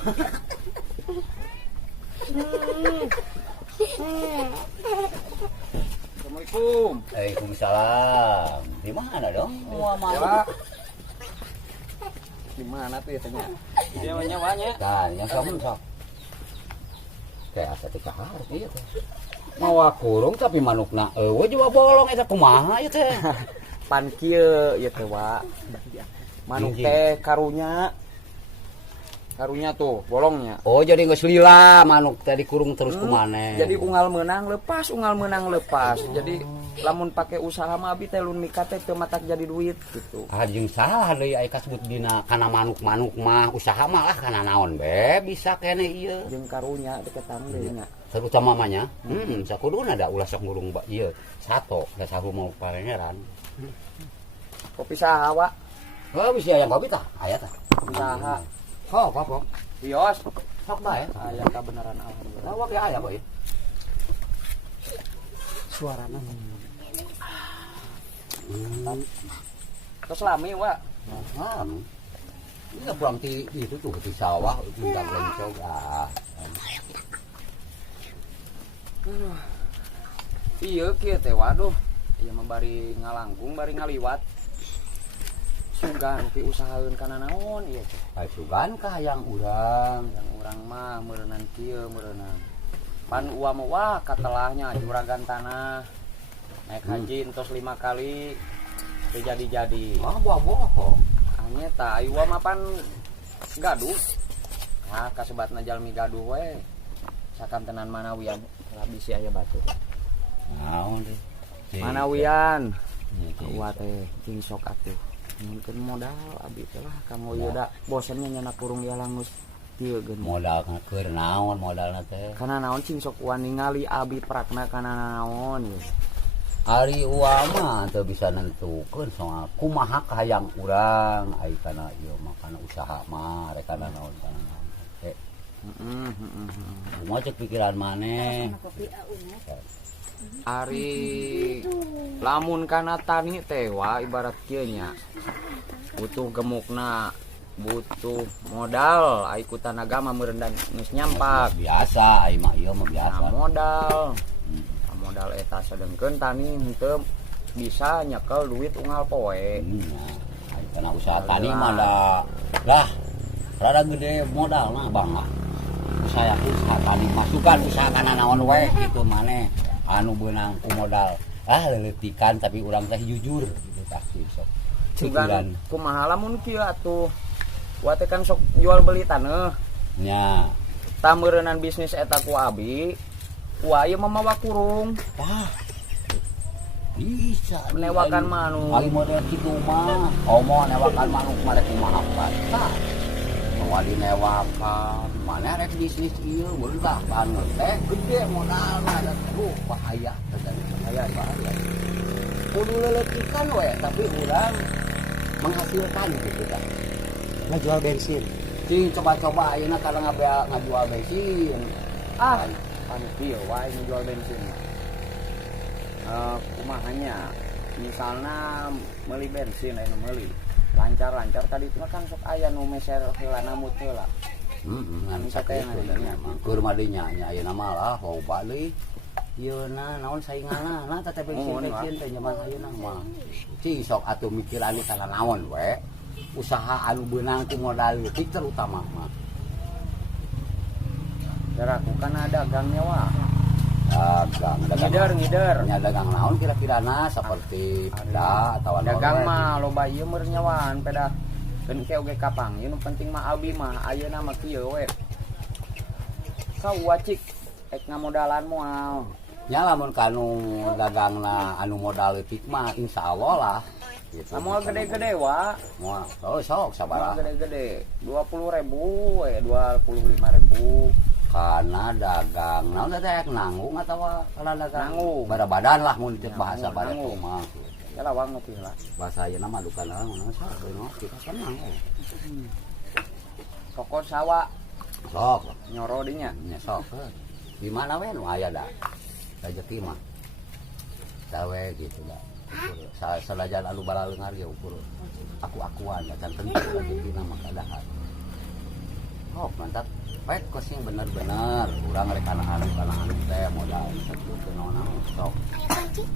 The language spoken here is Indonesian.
Assalamualaikum. Waalaikumsalam. Di mana dong? Wah, Ya. Gimana tuh ya tanya? Dia nyawanya. Kan, yang kamu sok. Kayak asa tika harus iya teh. Mau kurung tapi manukna eueuh juga bolong eta kumaha ieu teh. Pan kieu ieu teh wa. Manuk teh karunya. Karunya tuh bolongnya. Oh, jadi geus lila manuk teh dikurung terus kumaneh. Jadi unggal menang lepas, unggal menang lepas. Jadi lamun pake usaha mah abi teh lun mika teh teu matak jadi duit gitu. Jeung salah deui aya kasebut dina kana manuk-manuk mah usaha mah lah kana naon be bisa kene ieu. Jeung karunya deketan deui nya. Saruca mamanya, sakuduna da ulah sok ngurung ieu sato da sahu mau parengeran. Kopi saha wa? Oh, bisa yang kopi tah? Aya tah. Kopi saha? Oh, apa? Kios. Sok bae. Aya kabeneran alhamdulillah. Awak ya aya boy. Suarana. Terus lami wa. Ini pulang di itu tuh di sawah tinggal lencong ah. Iya kieu teh waduh. Ieu mah bari ngalangkung bari ngaliwat. Sugan ti usahaeun kana naon ieu teh. Sugan ka yang urang Mah meureunnan kieu meureunnan. Pan uam wah katelahnya juragan tanah. Naik haji entos 5 kali teu jadi-jadi. Wah bohong. Anya tah aya mah pan gaduh. Nah kasebatna jalmi gaduh we. Sakantenan manawian lah bisi aya batu. Naon teh? Manawian. Kuat teh cing sok atuh. Mungkin modal abi teh lah kamu ieu da bosennya nyana kurung ya langus kieu geun. Modal keur naon modalna teh? Kana naon cing sok wani ningali abi prakna kana naon ieu. Ari uama teu bisa nentukeun soal kumaha hayang urang ai kana ieu mah kana usaha mah rek kana naon kana naon. Kumaha cek pikiran maneh. Ari lamun kana tani teh wa ibarat kieu nya. Butuh gemukna, butuh modal, ai ku tanaga mah meureun dan geus nyampak. Biasa ai mah ieu mah biasa. Modal. Modal eta sedengkeun tani henteu bisa nyekel duit unggal poe. Ai kana usaha tani mah lah rada gede modalna Bang lah. Usaha tani masukan usaha kana naon we kitu maneh. Anu beunang ku modal leuletikan tapi urang teh jujur gitu pasti sok Cigan kumaha lamun kieu atuh wa teh kan sok jual beli taneuh nya tah meureunan bisnis eta ku abi wa ieu mah mawa kurung bisa menewakan manuk ai model kitu mah omo newakan manuk mah rek kumaha tah mau dinewakan mana rek bisnis ieu beuntak banget teh gede modalna da bahaya bahaya kudu leuletikan we tapi urang menghasilkan gitu kan ngajual bensin cing coba-coba ayeuna kana ngajual bensin pan kieu wae ngajual bensin kumahanya misalna meuli bensin aya nu meuli lancar-lancar tadi itu kan sok aya nu meser heulana mut heula. Ngan sakitu nya. Keur madinya nya ayeuna mah lah loba deui. Ieu naon sainganna, nah teh bensin teh nyaman ayeuna mah. Cing sok atuh mikiran di kana naon we. Usaha anu beunang ku modal leutik terutama mah. Daraku kan ada gangnya wah. Dagang ngider nya dagang naon kira-kirana saperti peda atawa dagang mah loba ieu meur nyawaan peda keun ke oge kapang ieu nu penting mah abi mah ayeuna mah kieu we saua cik ek ngamodalan moal nya lamun kanu dagangna anu modal leutik mah insyaallah lah gitu. Moal gede-gede wa moal sok sabaraha gede-gede 20.000 we 25.000 karena dagang naon teh nanggung atawa kana dagang nanggung badan lah mun cek bahasa bada teh mah ya lawang ngopi lah bahasa ayeuna mah duka naon kita senang Koko sawa sok nyoro dinya nya sok di mana we nu aya da rezeki mah sawe gitu da salajan anu bala leungar ge ukur aku-akuan da can tentu rezeki mah kadahan sok mantap baik kosnya bener-bener urang rek kana anu teh modal gitu naon sok Ayo kancing.